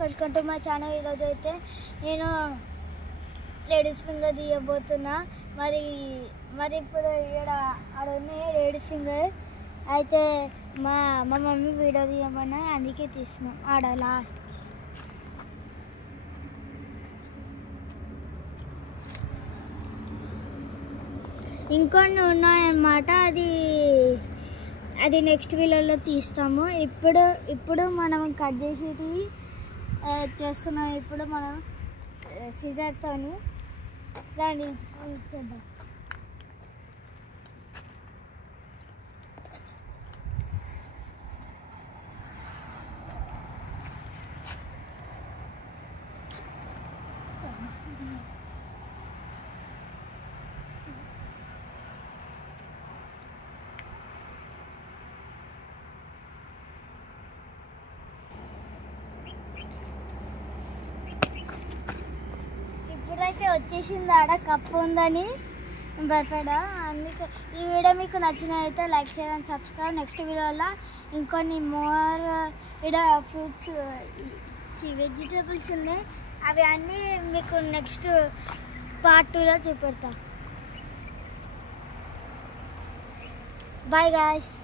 Welcome to my channel. ఈరోజు అయితే నేను లేడీస్ ఫింగర్ తీయబోతున్నా. మరి ఇప్పుడు ఇక్కడ ఆడున్నాయి లేడీస్ ఫింగర్. అయితే మా మమ్మీ వీడియో తీయమన్నా, అందుకే తీసినాం. ఆడ లాస్ట్ ఇంకొన్ని ఉన్నాయన్నమాట. అది నెక్స్ట్ వీడియోలో తీస్తాము. ఇప్పుడు మనం కట్ చేసేటి చేస్తున్నాం. ఇప్పుడు మనం సిజర్తో దాన్ని ఇచ్చేద్దాం. ఇప్పుడైతే వచ్చేసింది. ఆడ కప్పు ఉందని భయపడా. అందుకే ఈ వీడియో మీకు నచ్చినట్లయితే లైక్ చేయండి, సబ్స్క్రైబ్. నెక్స్ట్ వీడియోలో ఇంకొన్ని మోర్ ఇక్కడ ఫ్రూట్స్ వెజిటేబుల్స్ ఉన్నాయి. అవి అన్నీ మీకు నెక్స్ట్ పార్ట్ 2లో చూపెడతాం. Bye guys.